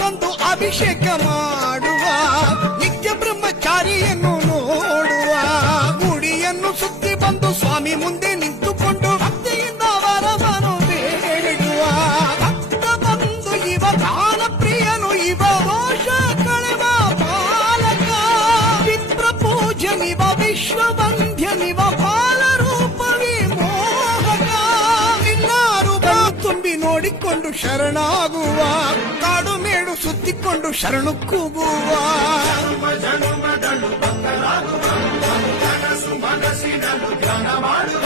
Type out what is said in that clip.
ತಂದು ಅಭಿಷೇಕ ಮಾಡುವ, ನಿತ್ಯ ಬ್ರಹ್ಮಚಾರಿಯನ್ನು ನೋಡುವ, ಗುಡಿಯನ್ನು ಸುತ್ತಿ ಬಂದು ಸ್ವಾಮಿ ಮುಂದೆ ನಿಂತುಕೊಂಡು ಭಕ್ತಿಯಿಂದ ವರವನ್ನು ಬೇಡುವ. ಭಕ್ತ ಬಂದು ಇವ ದಾನ ಪ್ರಿಯನು, ಇವ ದೋಷ ಕಳೆವ ಪಾಲಕ, ವಿಪ್ರ ಪೂಜನಿವ ವಿಶ್ವವಂದ್ಯನಿವ ಬಾಲರೂಪವಿ ಮೋಹಕ. ನಿನ್ನಾರು ತುಂಬಿ ನೋಡಿಕೊಂಡು ಶರಣಾಗುವ, ಕಾಡು ಮೇಡು ಸುತ್ತಿಕೊಂಡು ಶರಣು ಕೂಗುವ. ಮನಸ್ಸಿನಲ್ಲೂ ಧ್ಯಾನ ಮಾಡುವ